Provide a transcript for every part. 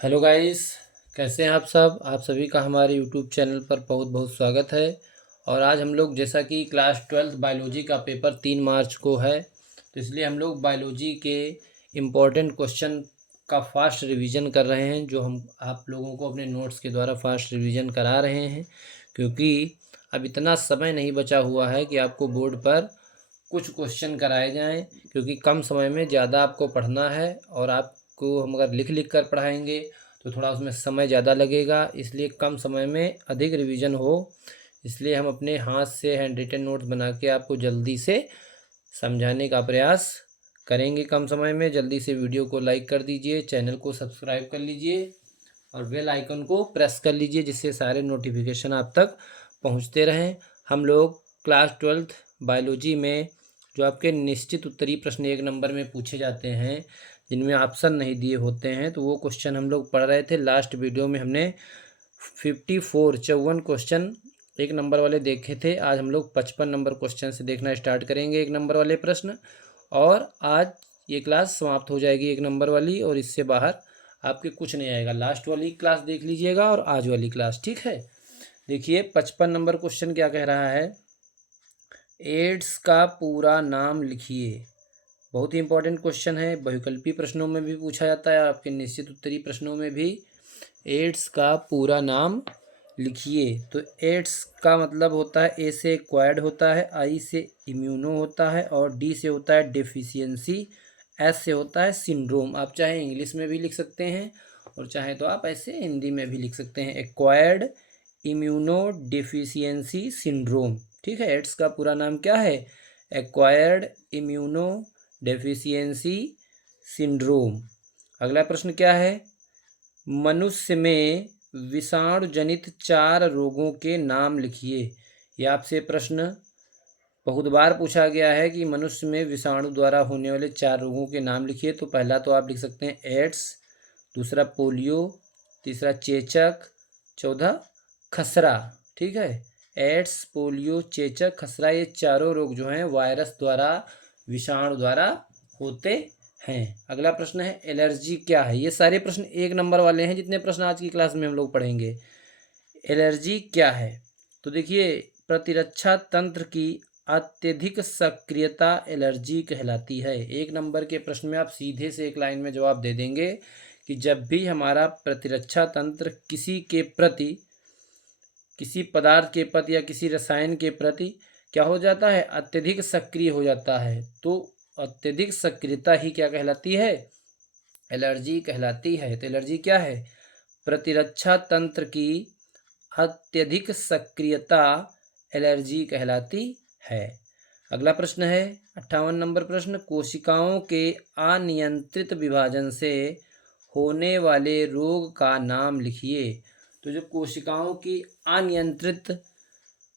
Hello guys. कैसे हैं आप सब? आप सभी का हमारे यूट्यूब चैनल पर बहुत बहुत स्वागत है। और आज हम लोग जैसा कि क्लास 12th बायोलॉजी का पेपर 3 मार्च को है, तो इसलिए हम लोग बायोलॉजी के इम्पोर्टेंट क्वेश्चन का फास्ट रिवीजन कर रहे हैं, जो हम आप लोगों को अपने नोट्स के द्वारा फास्ट रिवीजन करा रहे हैं। क्योंकि अब इतना समय नहीं बचा हुआ है कि आपको बोर्ड पर कुछ क्वेश्चन कराए जाएं, क्योंकि कम समय में ज़्यादा आपको पढ़ना है। और आपको हम अगर लिख लिख कर पढ़ाएंगे तो थोड़ा उसमें समय ज़्यादा लगेगा, इसलिए कम समय में अधिक रिवीजन हो, इसलिए हम अपने हाथ से हैंड रिटन नोट्स बना के आपको जल्दी से समझाने का प्रयास करेंगे। कम समय में जल्दी से वीडियो को लाइक कर दीजिए, चैनल को सब्सक्राइब कर लीजिए और बेल आइकन को प्रेस कर लीजिए, जिससे सारे नोटिफिकेशन आप तक पहुंचते रहें। हम लोग क्लास 12th बायोलॉजी में जो आपके निश्चित उत्तरीय प्रश्न 1 नंबर में पूछे जाते हैं, जिनमें ऑप्शन नहीं दिए होते हैं, तो वो क्वेश्चन हम लोग पढ़ रहे थे। लास्ट वीडियो में हमने 54 क्वेश्चन 1 नंबर वाले देखे थे। आज हम लोग 55 नंबर क्वेश्चन से देखना स्टार्ट करेंगे 1 नंबर वाले प्रश्न। और आज ये क्लास समाप्त हो जाएगी 1 नंबर वाली, और इससे बाहर आपके कुछ नहीं आएगा। लास्ट वाली क्लास देख लीजिएगा और आज वाली क्लास, ठीक है। देखिए 55 नंबर क्वेश्चन क्या कह रहा है। एड्स का पूरा नाम लिखिए। बहुत ही इंपॉर्टेंट क्वेश्चन है, बहुविकल्पी प्रश्नों में भी पूछा जाता है, आपके निश्चित उत्तरीय प्रश्नों में भी। एड्स का पूरा नाम लिखिए। तो एड्स का मतलब होता है, ए से एक्वायर्ड होता है, आई से इम्यूनो होता है, और डी से होता है डेफिशिएंसी, एस से होता है सिंड्रोम। आप चाहे इंग्लिश में भी लिख सकते हैं और चाहे तो आप ऐसे हिंदी में भी लिख सकते हैं, एक्वायर्ड इम्यूनो डेफिशिएंसी सिंड्रोम। ठीक है, एड्स का पूरा नाम क्या है? Acquired immuno deficiency syndrome. अगला प्रश्न क्या है? मनुष्य में विषाणु जनित 4 रोगों के नाम लिखिए। ये आपसे प्रश्न बहुत बार पूछा गया है कि मनुष्य में विषाणु द्वारा होने वाले 4 रोगों के नाम लिखिए। तो पहला तो आप लिख सकते हैं एड्स, दूसरा पोलियो, तीसरा चेचक, चौथा खसरा। ठीक है, एड्स, पोलियो, चेचक, खसरा, ये चारों रोग जो हैं वायरस द्वारा, विषाणु द्वारा होते हैं। अगला प्रश्न है एलर्जी क्या है। ये सारे प्रश्न 1 नंबर वाले हैं, जितने प्रश्न आज की क्लास में हम लोग पढ़ेंगे। एलर्जी क्या है? तो देखिए, प्रतिरक्षा तंत्र की अत्यधिक सक्रियता एलर्जी कहलाती है। 1 नंबर के प्रश्न में आप सीधे से एक लाइन में जवाब दे देंगे कि जब भी हमारा प्रतिरक्षा तंत्र किसी के प्रति, किसी पदार्थ के प्रति या किसी रसायन के प्रति क्या हो जाता है, अत्यधिक सक्रिय हो जाता है, तो अत्यधिक सक्रियता ही क्या कहलाती है? एलर्जी कहलाती है। तो एलर्जी क्या है? प्रतिरक्षा तंत्र की अत्यधिक सक्रियता एलर्जी कहलाती है। अगला प्रश्न है 58 नंबर प्रश्न, कोशिकाओं के अनियंत्रित विभाजन से होने वाले रोग का नाम लिखिए। तो जो कोशिकाओं की अनियंत्रित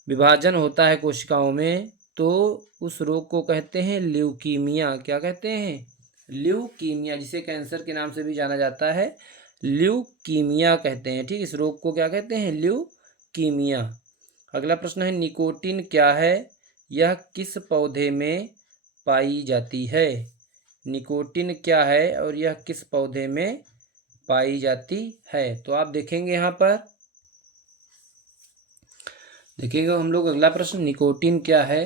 विभाजन होता है कोशिकाओं में, तो उस रोग को कहते हैं ल्यूकीमिया। क्या कहते हैं? ल्यूकीमिया, जिसे कैंसर के नाम से भी जाना जाता है, ल्यूकीमिया कहते हैं। ठीक, इस रोग को क्या कहते हैं? ल्यूकीमिया। अगला प्रश्न है निकोटीन क्या है, यह किस पौधे में पाई जाती है? निकोटीन क्या है और यह किस पौधे में पाई जाती है? तो आप देखेंगे यहाँ पर, देखिएगा हम लोग अगला प्रश्न, निकोटीन क्या है,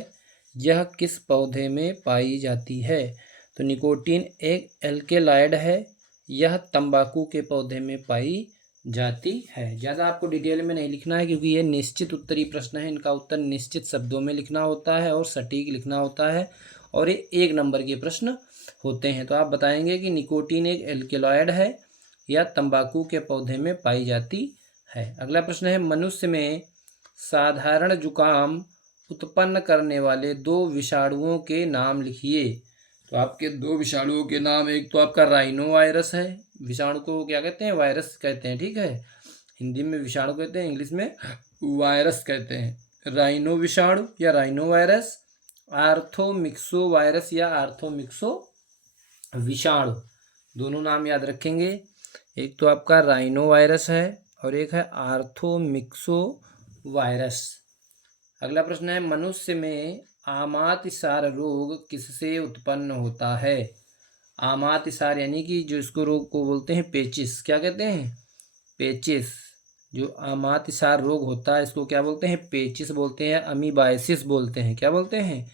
यह किस पौधे में पाई जाती है? तो निकोटीन एक एल्केलॉइड है, यह तंबाकू के पौधे में पाई जाती है। ज़्यादा आपको डिटेल में नहीं लिखना है, क्योंकि ये निश्चित उत्तरीय प्रश्न है, इनका उत्तर निश्चित शब्दों में लिखना होता है और सटीक लिखना होता है, और ये 1 नंबर के प्रश्न होते हैं। तो आप बताएंगे कि निकोटीन एक एल्केलॉइड है या तंबाकू के पौधे में पाई जाती है। अगला प्रश्न है मनुष्य में साधारण जुकाम उत्पन्न करने वाले 2 विषाणुओं के नाम लिखिए। तो आपके 2 विषाणुओं के नाम, एक तो आपका राइनो वायरस है, विषाणु को क्या कहते हैं? वायरस कहते हैं। ठीक है, हिंदी में विषाणु कहते हैं, इंग्लिश में वायरस कहते हैं। राइनो विषाणु या राइनो वायरस, आर्थोमिक्सो वायरस या आर्थोमिक्सो विषाणु, दोनों नाम याद रखेंगे। एक तो आपका राइनो वायरस है और एक है आर्थोमिक्सो वायरस। अगला प्रश्न है मनुष्य में आमातिसार रोग किससे उत्पन्न होता है? आमातिसार यानी कि जो इसको रोग को बोलते हैं पेचिस, क्या कहते हैं, पेचिस। जो आमातिसार रोग होता है इसको क्या बोलते हैं, पेचिस बोलते हैं, अमीबायसिस बोलते हैं, क्या बोलते हैं,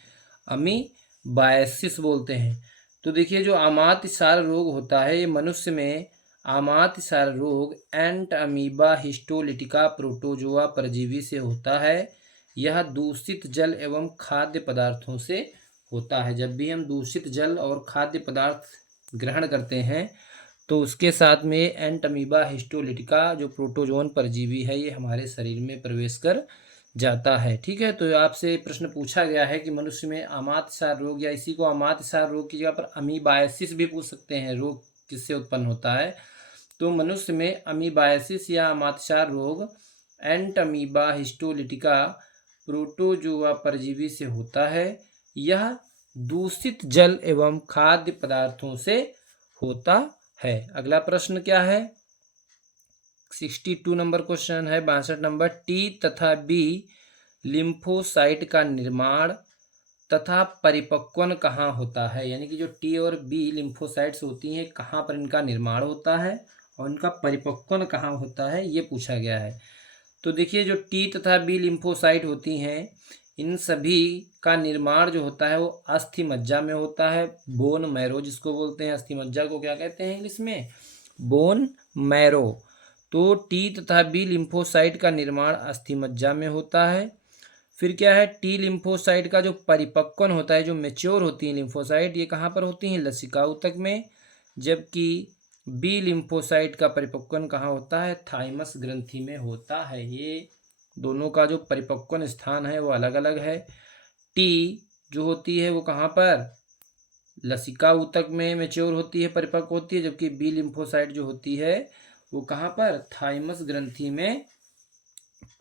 अमीबायसिस बोलते हैं। तो देखिए जो आमातिसार रोग होता है ये मनुष्य में आमातिसार रोग एंट अमीबा हिस्टोलिटिका प्रोटोजोआ परजीवी से होता है। यह दूषित जल एवं खाद्य पदार्थों से होता है। जब भी हम दूषित जल और खाद्य पदार्थ ग्रहण करते हैं तो उसके साथ में एंट अमीबा हिस्टोलिटिका जो प्रोटोजोन परजीवी है ये हमारे शरीर में प्रवेश कर जाता है। ठीक है, तो आपसे प्रश्न पूछा गया है कि मनुष्य में आमातिसार रोग या इसी को आमातिसार रोग की जगह पर अमीबायसिस भी पूछ सकते हैं, रोग किससे उत्पन्न होता है। तो मनुष्य में अमीबायसिस या आमातिसार रोग एंट अमीबा हिस्टोलिटिका प्रोटोजोआ परजीवी से होता है। यह दूषित जल एवं खाद्य पदार्थों से होता है। अगला प्रश्न क्या है, 62 नंबर क्वेश्चन है, 62 नंबर। टी तथा बी लिम्फोसाइट का निर्माण तथा परिपक्वन कहाँ होता है, यानी कि जो टी और बी लिम्फोसाइट्स होती हैं कहाँ पर इनका निर्माण होता है और इनका परिपक्वन कहाँ होता है, ये पूछा गया है। तो देखिए जो टी तथा बी लिम्फोसाइट होती हैं इन सभी का निर्माण जो होता है वो अस्थि मज्जा में होता है, बोन मैरो जिसको बोलते हैं। अस्थि मज्जा को क्या कहते हैं इंग्लिश में, बोन मैरो। तो टी तथा बी लिम्फोसाइट का निर्माण अस्थि मज्जा में होता है। फिर क्या है, टी लिम्फोसाइट का जो परिपक्वन होता है, जो मेच्योर होती है लिम्फोसाइट, ये कहाँ पर होती हैं, लसिका ऊतक में। जबकि बी लिम्फोसाइट का परिपक्वन कहाँ होता है, थाइमस ग्रंथि में होता है। ये दोनों का जो परिपक्वन स्थान है वो अलग अलग है। टी जो होती है वो कहाँ पर, लसिका ऊतक में मेच्योर होती है, परिपक्व होती है। जबकि बी लिम्फोसाइट जो होती है वो कहाँ पर, थाइमस ग्रंथि में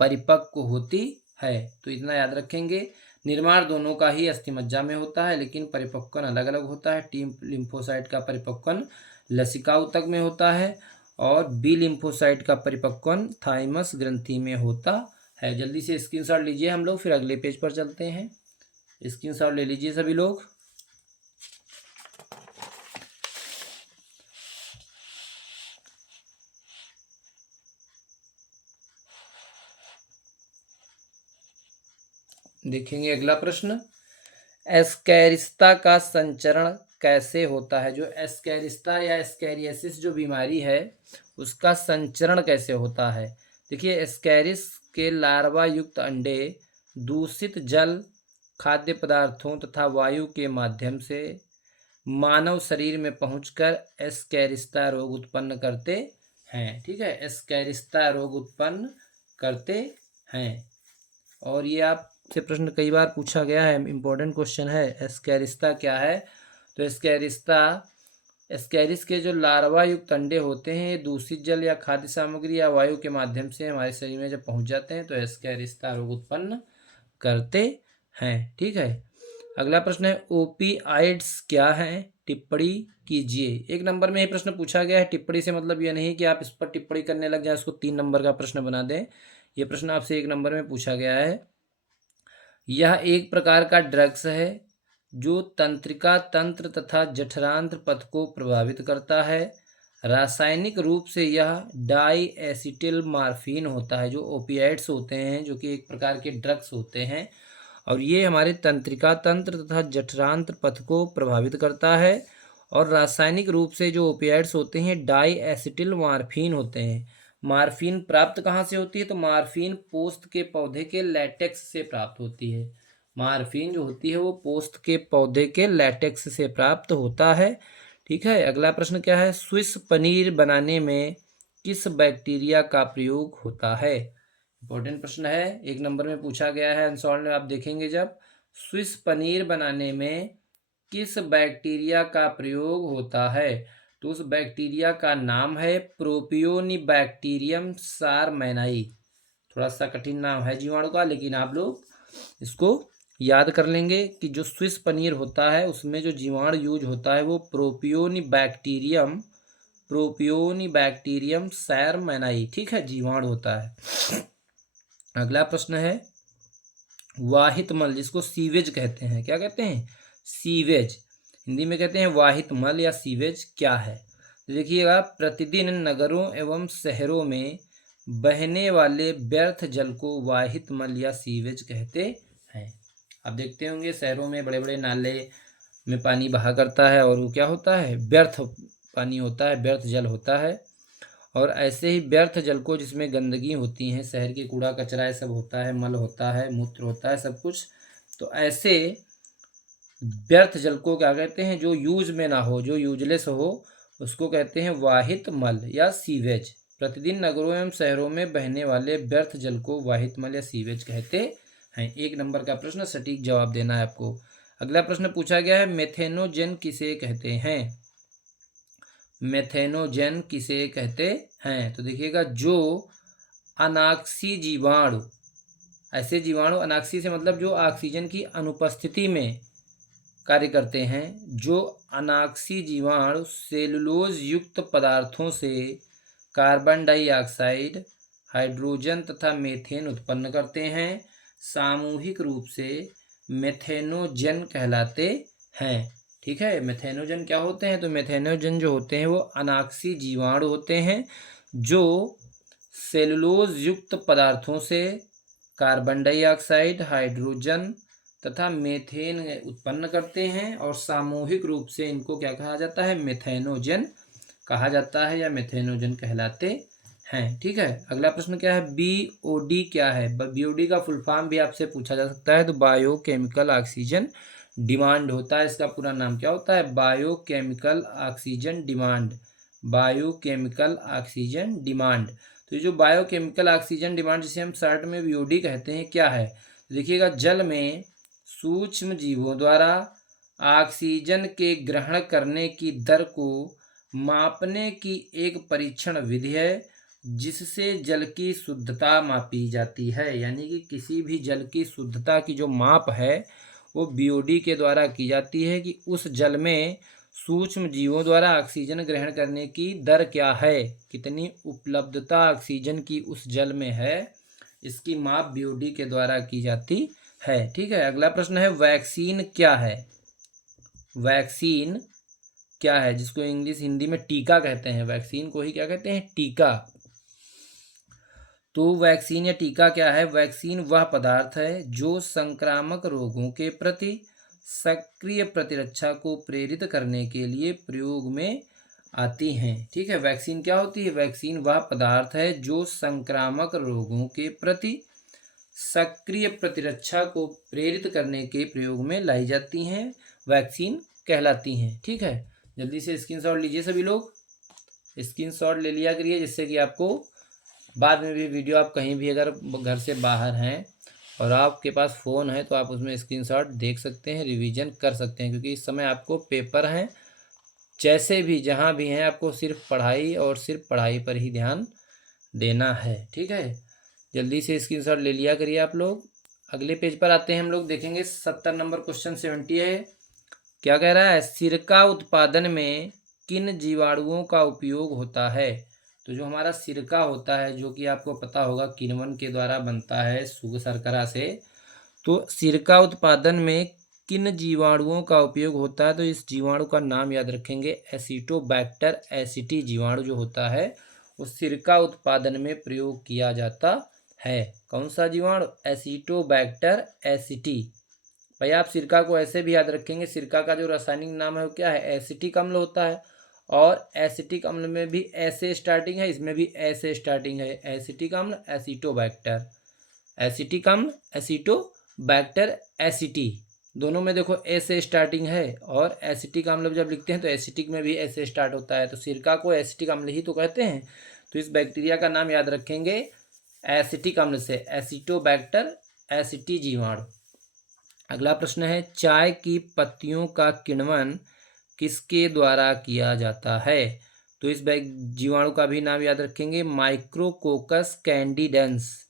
परिपक्व होती है। तो इतना याद रखेंगे, निर्माण दोनों का ही अस्थिमज्जा में होता है लेकिन परिपक्वन अलग अलग होता है। टी लिम्फोसाइट का परिपक्वन लसिका ऊतक में होता है और बी लिम्फोसाइट का परिपक्वन थाइमस ग्रंथि में होता है। जल्दी से स्क्रीनशॉट लीजिए हम लोग, फिर अगले पेज पर चलते हैं। स्क्रीनशॉट ले लीजिए सभी लोग। देखेंगे अगला प्रश्न, एस्कैरिस्ता का संचरण कैसे होता है। जो एस्कैरिस्ता या एस्कैरियासिस जो बीमारी है उसका संचरण कैसे होता है। देखिए एस्कैरिस के लार्वा युक्त अंडे दूषित जल, खाद्य पदार्थों तथा वायु के माध्यम से मानव शरीर में पहुंचकर एस्कैरिस्ता रोग उत्पन्न करते हैं। ठीक है, एस्कैरिस्ता रोग उत्पन्न करते हैं। और ये आपसे प्रश्न कई बार पूछा गया है, इम्पोर्टेंट क्वेश्चन है, एस्कैरिस्ता क्या है। तो एस्कैरिस के जो लार्वा युक्त अंडे होते हैं ये दूषित जल या खाद्य सामग्री या वायु के माध्यम से हमारे शरीर में जब पहुंच जाते हैं तो एस्कैरिस्ता रोग उत्पन्न करते हैं। ठीक है, अगला प्रश्न है, ओपिआइड्स क्या हैं, टिप्पणी कीजिए। एक नंबर में ये प्रश्न पूछा गया है। टिप्पणी से मतलब ये नहीं कि आप इस पर टिप्पणी करने लग जाए, उसको 3 नंबर का प्रश्न बना दें। ये प्रश्न आपसे 1 नंबर में पूछा गया है। यह एक प्रकार का ड्रग्स है जो तंत्रिका तंत्र तथा जठरांत्र पथ को प्रभावित करता है। रासायनिक रूप से यह डाई एसिटिल मार्फिन होता है। जो ओपियाइड्स होते हैं जो कि एक प्रकार के ड्रग्स होते हैं और ये हमारे तंत्रिका तंत्र तथा जठरांत्र पथ को प्रभावित करता है। और रासायनिक रूप से जो ओपियाइड्स होते हैं डाई एसिटिल मार्फिन होते हैं। मार्फिन प्राप्त कहाँ से होती है, तो मार्फिन पोस्त के पौधे के लैटेक्स से प्राप्त होती है। मार्फिन जो होती है वो पोस्त के पौधे के लैटेक्स से प्राप्त होता है। ठीक है, अगला प्रश्न क्या है, स्विस पनीर बनाने में किस बैक्टीरिया का प्रयोग होता है। इंपॉर्टेंट प्रश्न है, 1 नंबर में पूछा गया है। आंसर में आप देखेंगे जब, स्विस पनीर बनाने में किस बैक्टीरिया का प्रयोग होता है तो उस बैक्टीरिया का नाम है प्रोपियोनिबैक्टीरियम सारमैनाई। थोड़ा सा कठिन नाम है जीवाणु का, लेकिन आप लोग इसको याद कर लेंगे कि जो स्विस पनीर होता है उसमें जो जीवाणु यूज होता है वो प्रोपियोनिबैक्टीरियम सारमैनाई, ठीक है, जीवाणु होता है। अगला प्रश्न है, वाहित मल जिसको सीवेज कहते हैं, क्या कहते हैं, सीवेज। हिंदी में कहते हैं वाहित मल या सीवेज क्या है। तो देखिएगा, प्रतिदिन नगरों एवं शहरों में बहने वाले व्यर्थ जल को वाहित मल या सीवेज कहते हैं। आप देखते होंगे शहरों में बड़े बड़े नाले में पानी बहा करता है और वो क्या होता है, व्यर्थ पानी होता है, व्यर्थ जल होता है। और ऐसे ही व्यर्थ जल को, जिसमें गंदगी होती है, शहर के कूड़ा कचरा ये सब होता है, मल होता है, मूत्र होता है, सब कुछ, तो ऐसे व्यर्थ जल को क्या कहते हैं, जो यूज में ना हो, जो यूजलेस हो, उसको कहते हैं वाहित मल या सीवेज। प्रतिदिन नगरों एवं शहरों में बहने वाले व्यर्थ जल को वाहित मल या सीवेज कहते हैं। 1 नंबर का प्रश्न, सटीक जवाब देना है आपको। अगला प्रश्न पूछा गया है, मेथेनोजन किसे कहते हैं। मेथेनोजन किसे कहते हैं। तो देखिएगा, जो अनाक्सी जीवाणु, ऐसे जीवाणु, अनाक्सी से मतलब जो ऑक्सीजन की अनुपस्थिति में कार्य करते हैं, जो अनाक्सी जीवाणु सेलुलोज युक्त पदार्थों से कार्बन डाइऑक्साइड, हाइड्रोजन तथा मीथेन उत्पन्न करते हैं, सामूहिक रूप से मेथेनोजन कहलाते हैं। ठीक है, मेथेनोजन क्या होते हैं, तो मेथेनोजन जो होते हैं वो अनाक्सी जीवाणु होते हैं, जो सेलुलोज युक्त पदार्थों से कार्बन डाइऑक्साइड, हाइड्रोजन तथा मीथेन उत्पन्न करते हैं, और सामूहिक रूप से इनको क्या कहा जाता है, मेथेनोजन कहा जाता है, या मेथेनोजन कहलाते हैं। ठीक है, अगला प्रश्न क्या है, बीओडी क्या है। बीओडी का फुल फॉर्म भी आपसे पूछा जा सकता है। तो बायोकेमिकल ऑक्सीजन डिमांड होता है। इसका पूरा नाम क्या होता है, biochemical oxygen demand. Biochemical oxygen demand. तो ये जो बायोकेमिकल ऑक्सीजन डिमांड, जिसे हम शॉर्ट में बीओडी कहते हैं, क्या है। देखिएगा, जल में सूक्ष्म जीवों द्वारा ऑक्सीजन के ग्रहण करने की दर को मापने की एक परीक्षण विधि है, जिससे जल की शुद्धता मापी जाती है। यानी कि किसी भी जल की शुद्धता की जो माप है वो बीओडी के द्वारा की जाती है, कि उस जल में सूक्ष्म जीवों द्वारा ऑक्सीजन ग्रहण करने की दर क्या है, कितनी उपलब्धता ऑक्सीजन की उस जल में है, इसकी माप बीओडी के द्वारा की जाती है। ठीक है, अगला प्रश्न है, वैक्सीन क्या है। वैक्सीन क्या है, जिसको इंग्लिश हिंदी में टीका कहते हैं। वैक्सीन को ही क्या कहते हैं, टीका। तो वैक्सीन या टीका क्या है। वैक्सीन वह पदार्थ है जो संक्रामक रोगों के प्रति सक्रिय प्रतिरक्षा को प्रेरित करने के लिए प्रयोग में आती हैं। ठीक है, वैक्सीन क्या होती है। वैक्सीन वह पदार्थ है जो संक्रामक रोगों के प्रति सक्रिय प्रतिरक्षा को प्रेरित करने के प्रयोग में लाई जाती हैं, वैक्सीन कहलाती हैं। ठीक है, जल्दी से स्क्रीनशॉट लीजिए सभी लोग, स्क्रीनशॉट ले लिया करिए, जिससे कि आपको बाद में भी वीडियो, आप कहीं भी अगर घर से बाहर हैं और आपके पास फ़ोन है तो आप उसमें स्क्रीनशॉट देख सकते हैं, रिवीजन कर सकते हैं, क्योंकि इस समय आपको पेपर हैं, जैसे भी जहाँ भी हैं, आपको सिर्फ पढ़ाई और सिर्फ पढ़ाई पर ही ध्यान देना है। ठीक है, जल्दी से स्क्रीनशॉट ले लिया करिए आप लोग। अगले पेज पर आते हैं हम लोग, देखेंगे 70 नंबर क्वेश्चन 70 है। क्या कह रहा है, सिरका उत्पादन में किन जीवाणुओं का उपयोग होता है। तो जो हमारा सिरका होता है, जो कि आपको पता होगा किण्वन के द्वारा बनता है शुद्ध शर्करा से, तो सिरका उत्पादन में किन जीवाणुओं का उपयोग होता है। तो इस जीवाणु का नाम याद रखेंगे, एसिटोबैक्टर एसिटी जीवाणु जो होता है उस सिरका उत्पादन में प्रयोग किया जाता है। कौन सा जीवाणु, एसिटोबैक्टर एसिटी। भाई आप सिरका को ऐसे भी याद रखेंगे, सिरका का जो रासायनिक नाम है वो क्या है, एसिटिक अम्ल होता है। और एसिटिक अम्ल में भी ऐसे स्टार्टिंग है, इसमें भी ऐसे स्टार्टिंग है, एसिटिक अम्ल एसिटोबैक्टर, एसिटिक अम्ल एसिटोबैक्टर एसिटी, दोनों में देखो ऐसे स्टार्टिंग है। और एसिटिक अम्ल जब लिखते हैं तो एसिटिक में भी ऐसे स्टार्ट होता है, तो सिरका को एसिटिक अम्ल ही तो कहते हैं। तो इस बैक्टीरिया का नाम याद रखेंगे एसिटिक अम्ल से, एसिटोबैक्टर एसिटी जीवाणु। अगला प्रश्न है, चाय की पत्तियों का किण्वन किसके द्वारा किया जाता है। तो इस जीवाणु का भी नाम याद रखेंगे, माइक्रोकोकस कैंडिडेंस,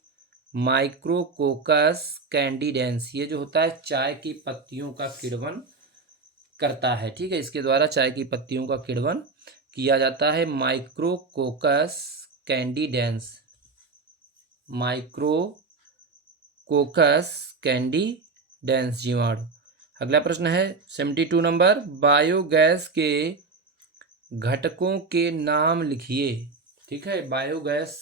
माइक्रोकोकस कैंडिडेंस। ये जो होता है चाय की पत्तियों का किण्वन करता है। ठीक है, इसके द्वारा चाय की पत्तियों का किण्वन किया जाता है, माइक्रोकोकस कैंडिडेंस, माइक्रोकोकस कैंडिडेंस जीवाणु। अगला प्रश्न है 72 नंबर, बायोगैस के घटकों के नाम लिखिए। ठीक है, बायोगैस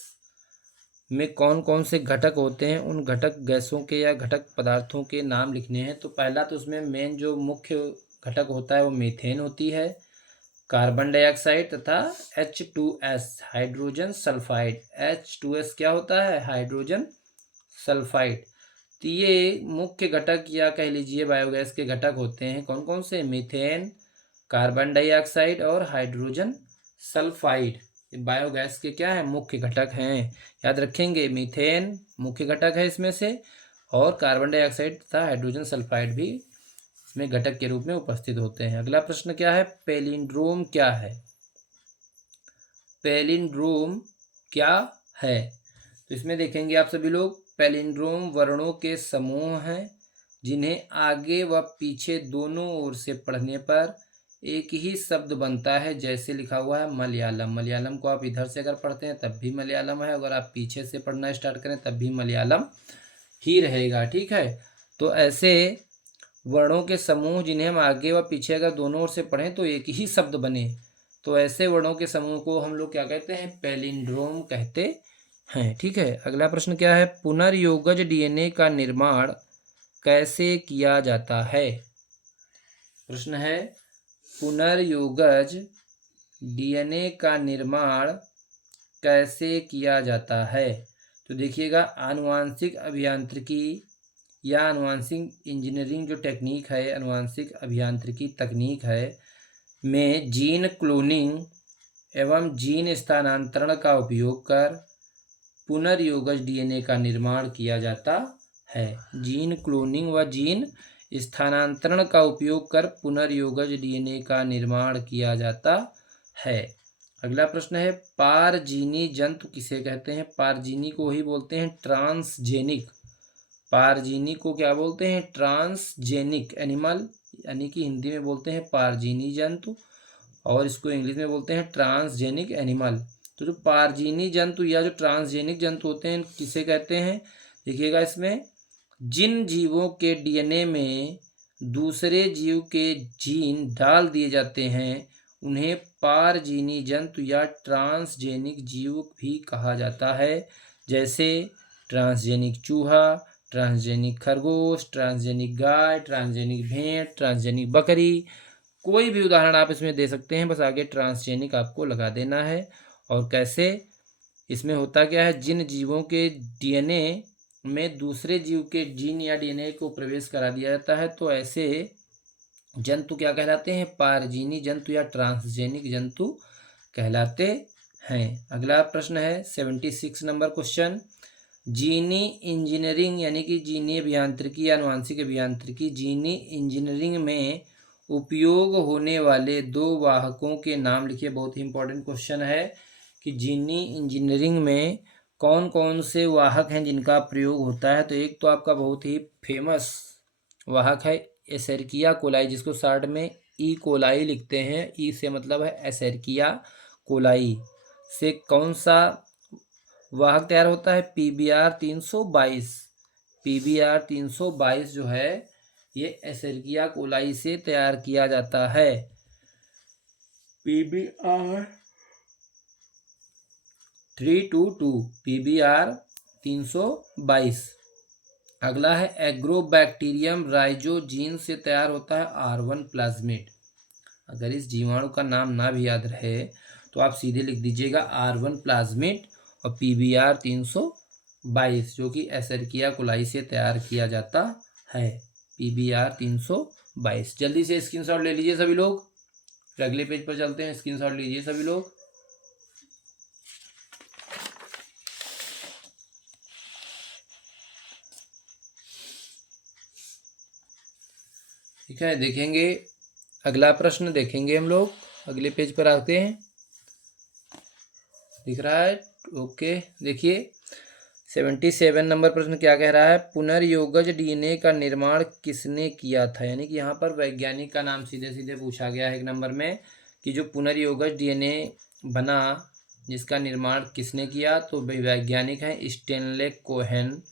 में कौन कौन से घटक होते हैं, उन घटक गैसों के या घटक पदार्थों के नाम लिखने हैं। तो पहला तो उसमें मेन जो मुख्य घटक होता है वो मीथेन होती है, कार्बन डाइऑक्साइड तथा H2S हाइड्रोजन सल्फाइड। H2S क्या होता है? Hydrogen sulphide. तो ये मुख्य घटक या कह लीजिए बायोगैस के घटक होते हैं। कौन कौन से? मीथेन, कार्बन डाइऑक्साइड और हाइड्रोजन सल्फाइड। बायोगैस के क्या है? मुख्य घटक हैं। याद रखेंगे, मीथेन मुख्य घटक है इसमें से, और कार्बन डाइऑक्साइड तथा हाइड्रोजन सल्फाइड भी इसमें घटक के रूप में उपस्थित होते हैं। अगला प्रश्न क्या है? पैलिंड्रोम क्या है? पैलिंड्रोम क्या है? तो इसमें देखेंगे आप सभी लोग, पैलिंड्रोम वर्णों के समूह हैं जिन्हें आगे व पीछे दोनों ओर से पढ़ने पर एक ही शब्द बनता है। जैसे लिखा हुआ है मलयालम। मलयालम को आप इधर से अगर पढ़ते हैं तब भी मलयालम है, अगर आप पीछे से पढ़ना स्टार्ट करें तब भी मलयालम ही रहेगा। ठीक है, तो ऐसे वर्णों के समूह जिन्हें हम आगे व पीछे अगर दोनों ओर से पढ़ें तो एक ही शब्द बने, तो ऐसे वर्णों के समूह को हम लोग क्या कहते हैं? पैलिंड्रोम कहते हैं। ठीक है, अगला प्रश्न क्या है? पुनर्योगज डीएनए का निर्माण कैसे किया जाता है? प्रश्न है, पुनर्योगज डीएनए का निर्माण कैसे किया जाता है? तो देखिएगा, आनुवांशिक अभियांत्रिकी या आनुवांशिक इंजीनियरिंग जो टेक्निक है, आनुवांशिक अभियांत्रिकी तकनीक है, में जीन क्लोनिंग एवं जीन स्थानांतरण का उपयोग कर पुनर्योगज डीएनए का निर्माण किया जाता है। जीन क्लोनिंग व जीन स्थानांतरण का उपयोग कर पुनर्योगज डीएनए का निर्माण किया जाता है। अगला प्रश्न है, पारजीनी जंतु किसे कहते हैं? पारजीनी को ही बोलते हैं ट्रांसजेनिक। पारजीनी को क्या बोलते हैं? ट्रांसजेनिक एनिमल, यानी कि हिंदी में बोलते हैं पारजीनी जंतु, और इसको इंग्लिश में बोलते हैं ट्रांसजेनिक एनिमल। तो जो पारजीनी जंतु या जो ट्रांसजेनिक जंतु होते हैं किसे कहते हैं? देखिएगा, इसमें जिन जीवों के डीएनए में दूसरे जीव के जीन डाल दिए जाते हैं उन्हें पारजीनी जंतु या ट्रांसजेनिक जीव भी कहा जाता है। जैसे ट्रांसजेनिक चूहा, ट्रांसजेनिक खरगोश, ट्रांसजेनिक गाय, ट्रांसजेनिक भेड़, ट्रांसजेनिक बकरी। कोई भी उदाहरण आप इसमें दे सकते हैं, बस आगे ट्रांसजेनिक आपको लगा देना है। और कैसे? इसमें होता क्या है, जिन जीवों के डीएनए में दूसरे जीव के जीन या डीएनए को प्रवेश करा दिया जाता है तो ऐसे जंतु क्या कहलाते हैं? पारजीनी जंतु या ट्रांसजेनिक जंतु कहलाते हैं। अगला प्रश्न है 76 नंबर क्वेश्चन, जीनी इंजीनियरिंग यानी कि जीनी अभियांत्रिकी या आनुवांशिक अभियांत्रिकी, जीनी इंजीनियरिंग में उपयोग होने वाले दो वाहकों के नाम लिखिए। बहुत ही इंपॉर्टेंट क्वेश्चन है कि जीनी इंजीनियरिंग में कौन कौन से वाहक हैं जिनका प्रयोग होता है। तो एक तो आपका बहुत ही फेमस वाहक है एसेरकिया कोलाई, जिसको शॉर्ट में ई कोलाई लिखते हैं। ई से मतलब है एसेरकिया कोलाई। से कौन सा वाहक तैयार होता है? PBr 322। PBr 322 जो है ये एसेरकिया कोलाई से तैयार किया जाता है। PBr 322, PBr 322। अगला है एग्रोबैक्टीरियम राइजोजीन से तैयार होता है R1 प्लाज्मिड। अगर इस जीवाणु का नाम ना भी याद रहे तो आप सीधे लिख दीजिएगा R1 प्लाज्मिड और PBr 322, जो कि एसेरकिया कोलाई से तैयार किया जाता है। PBr 322। जल्दी से स्क्रीनशॉट ले लीजिए सभी लोग, फिर अगले पेज पर चलते हैं। स्क्रीनशॉट लीजिए सभी लोग। ठीक है, देखेंगे अगला प्रश्न, देखेंगे हम लोग अगले पेज पर आते हैं। दिख रहा है? ओके, देखिए 77 नंबर प्रश्न क्या कह रहा है? पुनर्योगज डीएनए का निर्माण किसने किया था? यानी कि यहाँ पर वैज्ञानिक का नाम सीधे सीधे पूछा गया है एक नंबर में कि जो पुनर्योगज डीएनए बना जिसका निर्माण किसने किया। तो वैज्ञानिक हैं स्टेनले कोहेन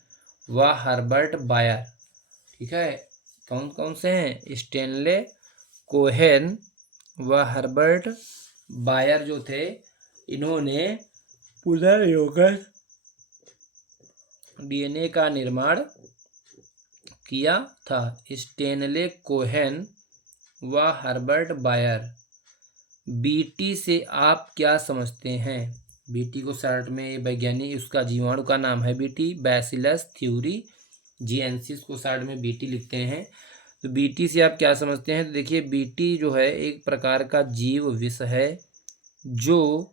व हर्बर्ट बायर। ठीक है, कौन कौन से हैं? स्टेनले कोहेन व हर्बर्ट बायर जो थे, इन्होंने पुनर्योगक डीएनए का निर्माण किया था। स्टेनले कोहेन व हर्बर्ट बायर। बीटी से आप क्या समझते हैं? बीटी को शॉर्ट में वैज्ञानिक उसका जीवाणु का नाम है बीटी, बैसिलस थ्यूरीजिएंसिस को शॉर्ट में बीटी लिखते हैं। तो बीटी से आप क्या समझते हैं? तो देखिए बीटी जो है एक प्रकार का जीव विष है जो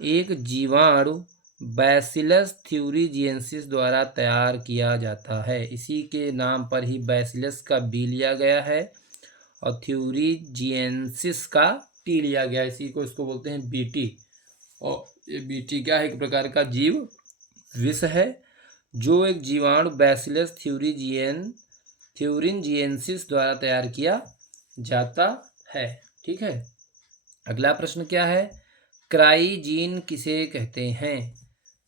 एक जीवाणु बैसिलस थ्यूरीजिएंसिस द्वारा तैयार किया जाता है। इसी के नाम पर ही बैसिलस का बी लिया गया है और थ्यूरीजिएंसिस का टी लिया गया, इसी को इसको बोलते हैं बीटी। और ये बीटी क्या है? एक प्रकार का जीव विष है जो एक जीवाणु बैसिलस थ्यूरीजिएंसिस द्वारा तैयार किया जाता है। ठीक है, अगला प्रश्न क्या है? क्राइजीन किसे कहते हैं?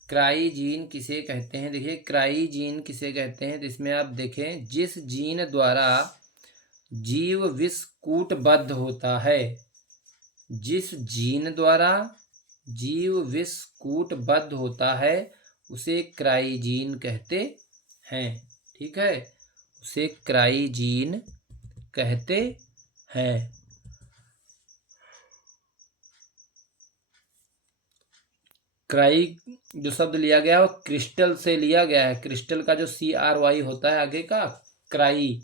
क्राइजीन किसे कहते हैं? देखिए क्राइजीन किसे कहते हैं, तो इसमें आप देखें जिस जीन द्वारा जीव विष कूटबद्ध होता है, जिस जीन द्वारा जीव विष कूटबद्ध होता है उसे क्राइजीन कहते हैं। ठीक है, उसे क्राइजीन कहते हैं। क्राई जो शब्द लिया गया है वो क्रिस्टल से लिया गया है। क्रिस्टल का जो CRY होता है आगे का, क्राई,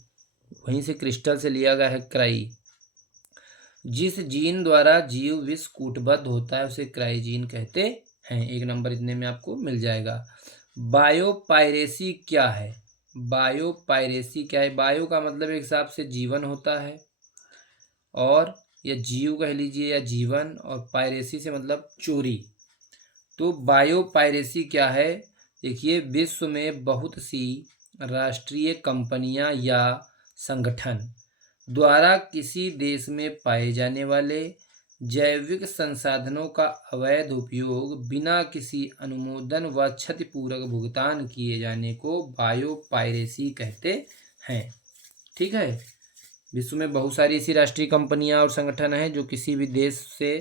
वहीं से क्रिस्टल से लिया गया है क्राई। जिस जीन द्वारा जीव विष कूटबद्ध होता है उसे क्राइजीन कहते हैं। 1 नंबर इतने में आपको मिल जाएगा। बायोपायरेसी क्या है? बायोपायरेसी क्या है? बायो का मतलब एक हिसाब से जीवन होता है, और या जीव कह लीजिए या जीवन, और पायरेसी से मतलब चोरी। तो बायोपायरेसी क्या है? देखिए विश्व में बहुत सी राष्ट्रीय कंपनियां या संगठन द्वारा किसी देश में पाए जाने वाले जैविक संसाधनों का अवैध उपयोग बिना किसी अनुमोदन व क्षतिपूर्वक भुगतान किए जाने को बायोपायरेसी कहते हैं। ठीक है, विश्व में बहुत सारी ऐसी राष्ट्रीय कंपनियां और संगठन हैं जो किसी भी देश से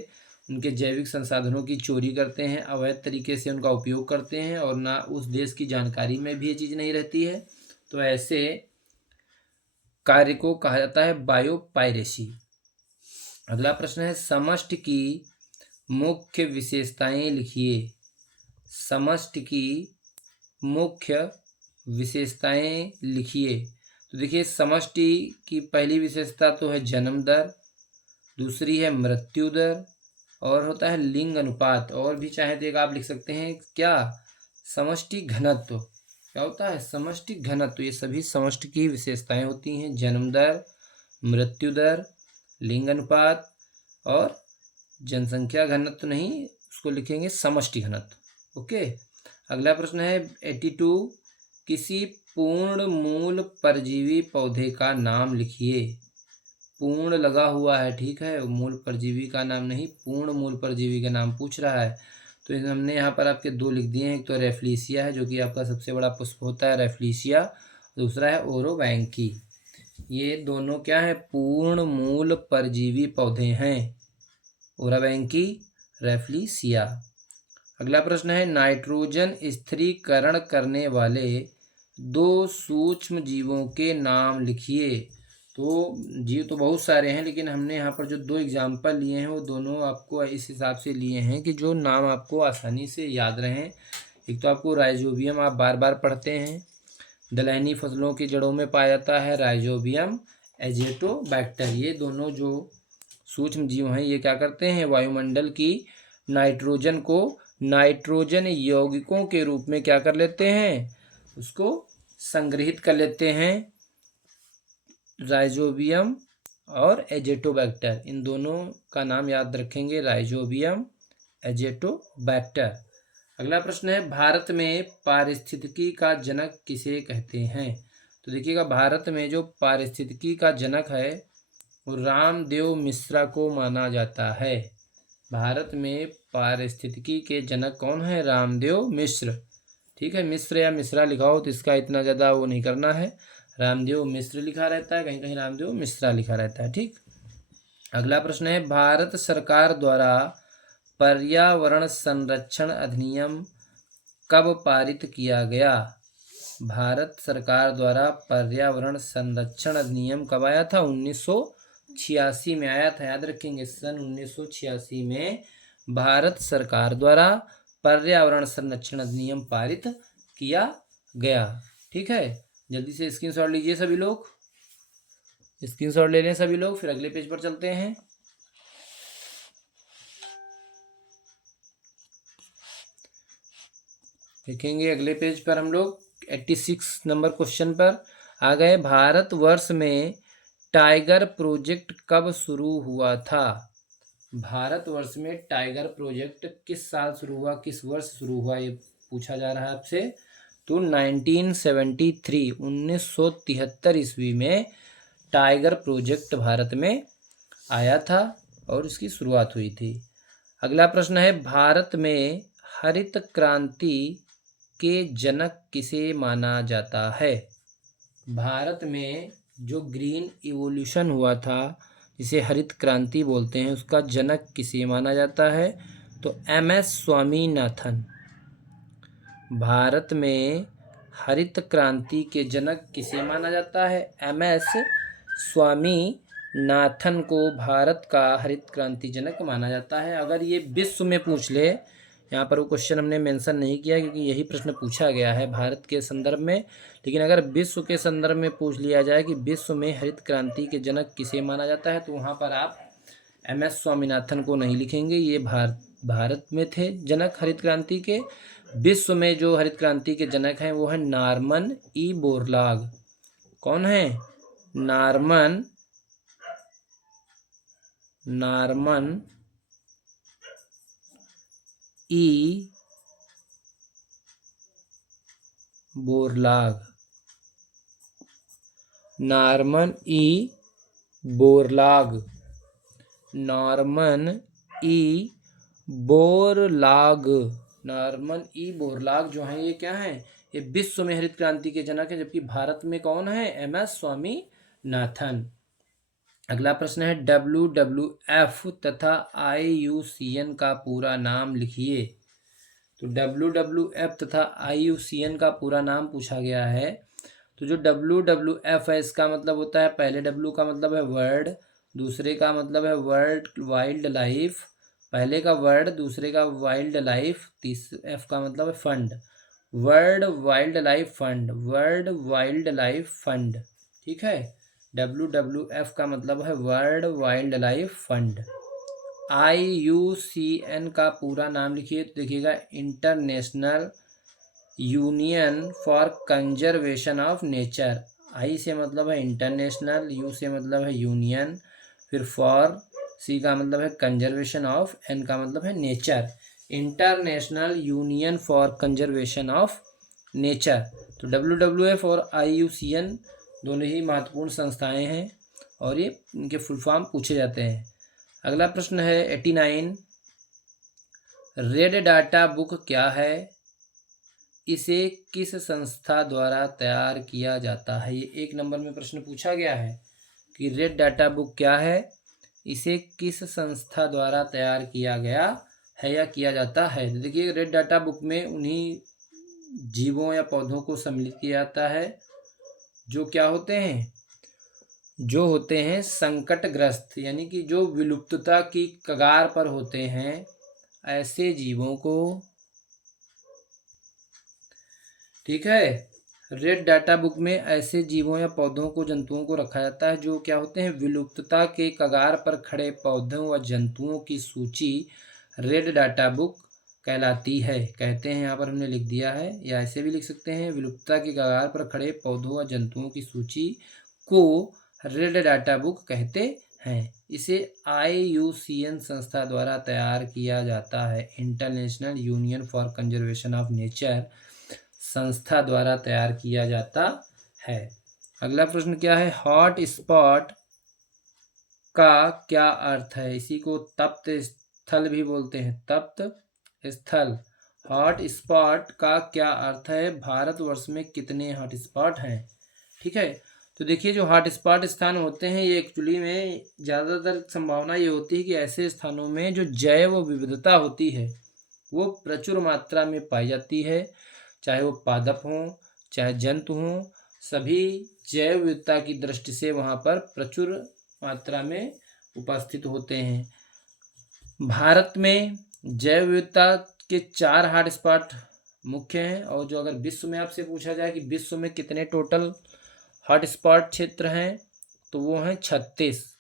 उनके जैविक संसाधनों की चोरी करते हैं, अवैध तरीके से उनका उपयोग करते हैं, और ना उस देश की जानकारी में भी ये चीज़ नहीं रहती है। तो ऐसे कार्य को कहा जाता है बायोपायरेसी। अगला प्रश्न है समष्टि की मुख्य विशेषताएं लिखिए। समष्टि की मुख्य विशेषताएं लिखिए। तो देखिए समष्टि की पहली विशेषता तो है जन्म दर, दूसरी है मृत्यु दर, और होता है लिंग अनुपात, और भी चाहे तो एक आप लिख सकते हैं क्या? समष्टि घनत्व। क्या होता है? समष्टि घनत्व। ये सभी समष्टि की विशेषताएं होती हैं, जन्म दर, मृत्यु दर, लिंग अनुपात और जनसंख्या घनत्व नहीं, उसको लिखेंगे समष्टि घनत्व। ओके, अगला प्रश्न है 82, किसी पूर्ण मूल परजीवी पौधे का नाम लिखिए। पूर्ण लगा हुआ है, ठीक है, मूल परजीवी का नाम नहीं, पूर्ण मूल परजीवी का नाम पूछ रहा है। तो हमने यहाँ पर आपके 2 लिख दिए हैं। एक तो रेफ्लिसिया है जो कि आपका सबसे बड़ा पुष्प होता है रेफ्लिसिया, दूसरा है ओरोवैंकी। ये दोनों क्या है? पूर्ण मूल परजीवी पौधे हैं, ओरोवैंकी, रेफ्लिसिया। अगला प्रश्न है नाइट्रोजन स्थिरीकरण करने वाले 2 सूक्ष्म जीवों के नाम लिखिए। तो जीव तो बहुत सारे हैं, लेकिन हमने यहाँ पर जो 2 एग्जाम्पल लिए हैं वो दोनों आपको इस हिसाब से लिए हैं कि जो नाम आपको आसानी से याद रहें। एक तो आपको राइजोबियम आप बार बार पढ़ते हैं, दलहनी फसलों की जड़ों में पाया जाता है राइजोबियम एजेटोबैक्टर। ये दोनों जो सूक्ष्म जीव हैं ये क्या करते हैं? वायुमंडल की नाइट्रोजन को नाइट्रोजन यौगिकों के रूप में क्या कर लेते हैं? उसको संग्रहित कर लेते हैं। राइजोबियम और एजेटोबैक्टर, इन दोनों का नाम याद रखेंगे, राइजोबियम, एजेटोबैक्टर। अगला प्रश्न है भारत में पारिस्थितिकी का जनक किसे कहते हैं? तो देखिएगा भारत में जो पारिस्थितिकी का जनक है वो रामदेव मिश्रा को माना जाता है। भारत में पारिस्थितिकी के जनक कौन है? रामदेव मिश्र। ठीक है, मिश्र या मिश्रा लिखा हो तो इसका इतना ज़्यादा वो नहीं करना है। रामदेव मिश्र लिखा रहता है, कहीं कहीं रामदेव मिश्रा लिखा रहता है। ठीक। अगला प्रश्न है, भारत सरकार द्वारा पर्यावरण संरक्षण अधिनियम कब पारित किया गया? भारत सरकार द्वारा पर्यावरण संरक्षण अधिनियम कब आया था? 1986 में आया था। याद रखेंगे, सन 1986 में भारत सरकार द्वारा पर्यावरण संरक्षण अधिनियम पारित किया गया। ठीक है, जल्दी से स्क्रीनशॉट लीजिए सभी लोग, स्क्रीनशॉट ले लें सभी लोग, फिर अगले पेज पर चलते हैं। देखेंगे अगले पेज पर हम लोग 86 नंबर क्वेश्चन पर आ गए। भारतवर्ष में टाइगर प्रोजेक्ट कब शुरू हुआ था? भारतवर्ष में टाइगर प्रोजेक्ट किस साल शुरू हुआ, किस वर्ष शुरू हुआ, ये पूछा जा रहा है आपसे। तो 1973 1973 ईस्वी में टाइगर प्रोजेक्ट भारत में आया था और इसकी शुरुआत हुई थी। अगला प्रश्न है, भारत में हरित क्रांति के जनक किसे माना जाता है? भारत में जो ग्रीन इवोल्यूशन हुआ था, जिसे हरित क्रांति बोलते हैं, उसका जनक किसे माना जाता है? तो MS स्वामीनाथन। भारत में हरित क्रांति के जनक किसे माना जाता है? MS स्वामीनाथन को भारत का हरित क्रांति जनक माना जाता है। अगर ये विश्व में पूछ ले, यहाँ पर वो क्वेश्चन हमने मेंशन नहीं किया क्योंकि यही प्रश्न पूछा गया है भारत के संदर्भ में, लेकिन अगर विश्व के संदर्भ में पूछ लिया जाए कि विश्व में हरित क्रांति के जनक किसे माना जाता है, तो वहाँ पर आप MS स्वामीनाथन को नहीं लिखेंगे। ये भारत में थे जनक हरित क्रांति के। विश्व में जो हरित क्रांति के जनक हैं वो है नॉर्मन ई बोरलॉग। कौन है? Norman E Borlaug. Norman E Borlaug. Norman E Borlaug. Norman E Borlaug जो हैं ये क्या हैं? ये विश्व में हरित क्रांति के जनक है, जबकि भारत में कौन है? MS स्वामीनाथन। अगला प्रश्न है, WWF तथा IUCN का पूरा नाम लिखिए। तो WWF तथा IUCN का पूरा नाम पूछा गया है। तो जो WWF है, इसका मतलब होता है, पहले W का मतलब है वर्ल्ड, दूसरे का मतलब है वर्ल्ड वाइल्ड लाइफ, पहले का वर्ल्ड, दूसरे का वाइल्ड लाइफ, तीसरे F का मतलब है fund, world wild life fund, world wild life fund. ठीक है, WWF का मतलब है world wild life fund. IUCN का पूरा नाम लिखिए, तो देखिएगा international union for conservation of nature. I से मतलब है इंटरनेशनल, यू से मतलब है यूनियन, फिर फॉर, सी का मतलब है कंजर्वेशन ऑफ, एन का मतलब है nature. International union for conservation of nature. तो WWF और IUCN दोनों ही महत्वपूर्ण संस्थाएं हैं और ये इनके फुल फॉर्म पूछे जाते हैं। अगला प्रश्न है 89, रेड डाटा बुक क्या है? इसे किस संस्था द्वारा तैयार किया जाता है? ये 1 नंबर में प्रश्न पूछा गया है कि रेड डाटा बुक क्या है, इसे किस संस्था द्वारा तैयार किया गया है या किया जाता है। तो देखिए, रेड डाटा बुक में उन्हीं जीवों या पौधों को सम्मिलित किया जाता है जो क्या होते हैं, जो होते हैं संकटग्रस्त, यानी कि जो विलुप्तता की कगार पर होते हैं, ऐसे जीवों को, ठीक है, रेड डाटा बुक में ऐसे जीवों या पौधों को, जंतुओं को रखा जाता है जो क्या होते हैं, विलुप्तता के कगार पर खड़े पौधों व जंतुओं की सूची रेड डाटा बुक कहलाती है। कहते हैं, यहाँ पर हमने लिख दिया है, या ऐसे भी लिख सकते हैं, विलुप्तता के कगार पर खड़े पौधों व जंतुओं की सूची को रेड डाटा बुक कहते हैं। इसे IUCN संस्था द्वारा तैयार किया जाता है, international union for conservation of nature संस्था द्वारा तैयार किया जाता है। अगला प्रश्न क्या है, हॉट स्पॉट का क्या अर्थ है? इसी को तप्त स्थल भी बोलते हैं, तप्त स्थल। हॉट स्पॉट का क्या अर्थ है? भारतवर्ष में कितने हॉट स्पॉट हैं? ठीक है। तो देखिए जो हॉटस्पॉट स्थान होते हैं ये एक्चुअली में ज़्यादातर संभावना ये होती है कि ऐसे स्थानों में जो जैव विविधता होती है वो प्रचुर मात्रा में पाई जाती है, चाहे वो पादप हों चाहे जंतु हों, सभी जैव विविधता की दृष्टि से वहाँ पर प्रचुर मात्रा में उपस्थित होते हैं। भारत में जैव विविधता के 4 हॉटस्पॉट मुख्य हैं, और जो अगर विश्व में आपसे पूछा जाए कि विश्व में कितने टोटल हॉटस्पॉट क्षेत्र हैं तो वो हैं 36।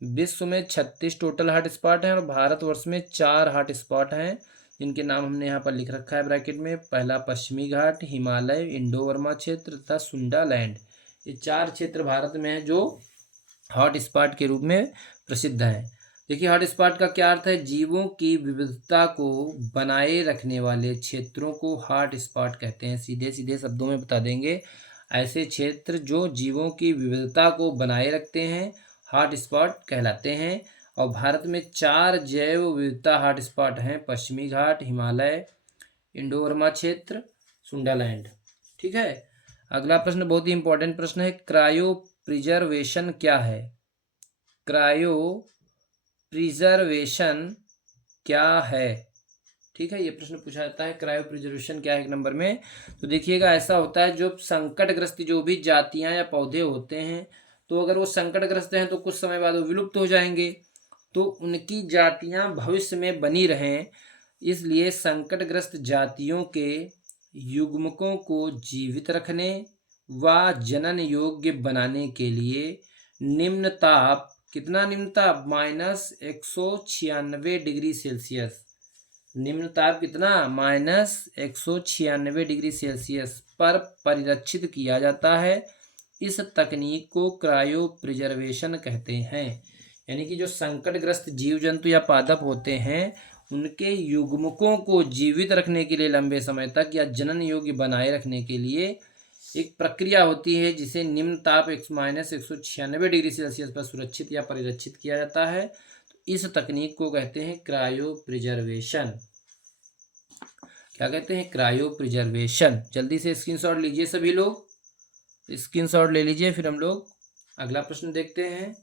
विश्व में 36 टोटल हॉटस्पॉट हैं और भारतवर्ष में 4 हॉटस्पॉट हैं जिनके नाम हमने यहाँ पर लिख रखा है ब्रैकेट में। पहला पश्चिमी घाट, हिमालय, इंडो बर्मा क्षेत्र तथा सुंडा लैंड। ये 4 क्षेत्र भारत में हैं जो हॉटस्पॉट के रूप में प्रसिद्ध हैं। देखिए हॉटस्पॉट का क्या अर्थ है, जीवों की विविधता को बनाए रखने वाले क्षेत्रों को हॉटस्पॉट कहते हैं। सीधे सीधे शब्दों में बता देंगे, ऐसे क्षेत्र जो जीवों की विविधता को बनाए रखते हैं हॉटस्पॉट कहलाते हैं। और भारत में 4 जैव विविधता हॉटस्पॉट हैं, पश्चिमी घाट, हिमालय, इंडो बर्मा क्षेत्र, सुंडा लैंड। ठीक है। अगला प्रश्न बहुत ही इंपॉर्टेंट प्रश्न है, क्रायो प्रिजर्वेशन क्या है? क्रायो प्रिजर्वेशन क्या है? ठीक है, ये प्रश्न पूछा जाता है, क्रायो प्रिजर्वेशन क्या है 1 नंबर में। तो देखिएगा ऐसा होता है, जो संकटग्रस्त जो भी जातियां या पौधे होते हैं, तो अगर वो संकटग्रस्त हैं तो कुछ समय बाद वो विलुप्त हो जाएंगे, तो उनकी जातियां भविष्य में बनी रहें, इसलिए संकटग्रस्त जातियों के युग्मकों को जीवित रखने व जनन योग्य बनाने के लिए निम्न ताप, कितना निम्न ताप, -196 डिग्री सेल्सियस, निम्न ताप कितना, -196 डिग्री सेल्सियस पर परिरक्षित किया जाता है। इस तकनीक को क्रायो प्रिजर्वेशन कहते हैं। यानी कि जो संकटग्रस्त जीव जंतु या पादप होते हैं उनके युग्मकों को जीवित रखने के लिए लंबे समय तक या जनन योग्य बनाए रखने के लिए एक प्रक्रिया होती है जिसे निम्न ताप -196 डिग्री सेल्सियस पर सुरक्षित या परिरक्षित किया जाता है। तो इस तकनीक को कहते हैं क्रायो प्रिजर्वेशन। क्या कहते हैं? Cryo preservation. जल्दी से स्क्रीनशॉट लीजिए सभी लोग, स्क्रीनशॉट ले लीजिए, फिर हम लोग अगला प्रश्न देखते हैं।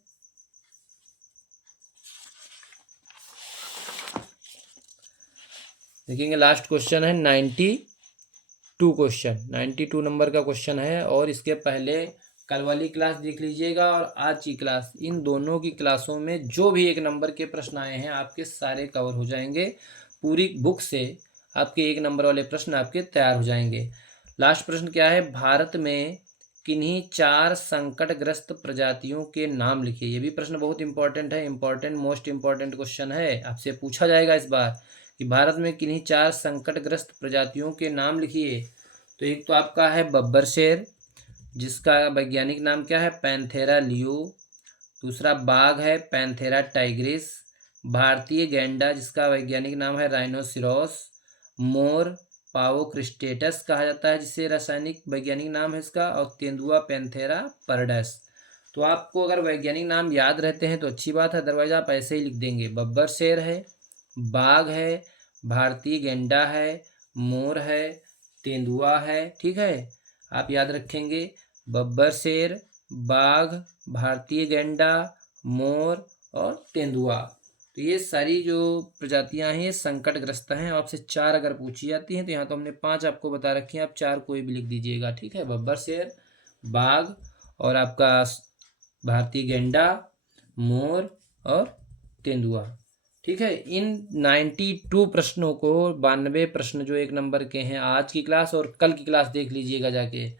देखेंगे लास्ट क्वेश्चन है 92 क्वेश्चन, 92 नंबर का क्वेश्चन है। और इसके पहले कल वाली क्लास देख लीजिएगा और आज की क्लास, इन दोनों की क्लासों में जो भी 1 नंबर के प्रश्न आए हैं आपके सारे कवर हो जाएंगे। पूरी बुक से आपके 1 नंबर वाले प्रश्न आपके तैयार हो जाएंगे। लास्ट प्रश्न क्या है, भारत में किन्हीं 4 संकटग्रस्त प्रजातियों के नाम लिखिए। ये भी प्रश्न बहुत इंपॉर्टेंट है, इंपॉर्टेंट मोस्ट इंपॉर्टेंट क्वेश्चन है, आपसे पूछा जाएगा इस बार कि भारत में किन्हीं 4 संकटग्रस्त प्रजातियों के नाम लिखिए। तो एक तो आपका है बब्बर शेर, जिसका वैज्ञानिक नाम क्या है, पैंथेरा लियो। दूसरा बाघ है पैंथेरा टाइग्रिस। भारतीय गैंडा जिसका वैज्ञानिक नाम है राइनोसिरोस। मोर पावो क्रिस्टेटस कहा जाता है जिसे रासायनिक वैज्ञानिक नाम है इसका। और तेंदुआ पैंथेरा परडस। तो आपको अगर वैज्ञानिक नाम याद रहते हैं तो अच्छी बात है, अदरवाइज आप ऐसे ही लिख देंगे। बब्बर शेर है, बाघ है, भारतीय गैंडा है, मोर है, तेंदुआ है। ठीक है, आप याद रखेंगे बब्बर शेर, बाघ, भारतीय गैंडा, मोर और तेंदुआ। तो ये सारी जो प्रजातियां हैं ये संकटग्रस्त हैं। आपसे 4 अगर पूछी जाती हैं तो यहाँ तो हमने 5 आपको बता रखी हैं, आप 4 कोई भी लिख दीजिएगा। ठीक है, बब्बर शेर, बाघ और आपका भारतीय गैंडा, मोर और तेंदुआ। ठीक है, इन 92 प्रश्नों को, 92 प्रश्न जो 1 नंबर के हैं आज की क्लास और कल की क्लास देख लीजिएगा जाके,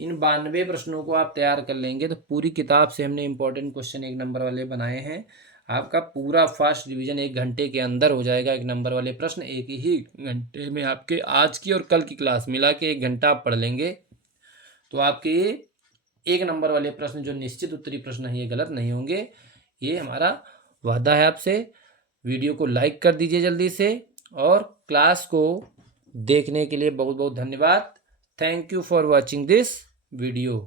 इन 92 प्रश्नों को आप तैयार कर लेंगे तो पूरी किताब से हमने इंपॉर्टेंट क्वेश्चन 1 नंबर वाले बनाए हैं। आपका पूरा फास्ट रिवीजन 1 घंटे के अंदर हो जाएगा। 1 नंबर वाले प्रश्न 1 ही घंटे में आपके आज की और कल की क्लास मिला के 1 घंटा आप पढ़ लेंगे तो आपके 1 नंबर वाले प्रश्न जो निश्चित उत्तरी प्रश्न है ये गलत नहीं होंगे, ये हमारा वादा है आपसे। वीडियो को लाइक कर दीजिए जल्दी से, और क्लास को देखने के लिए बहुत बहुत धन्यवाद। Thank you for watching this video.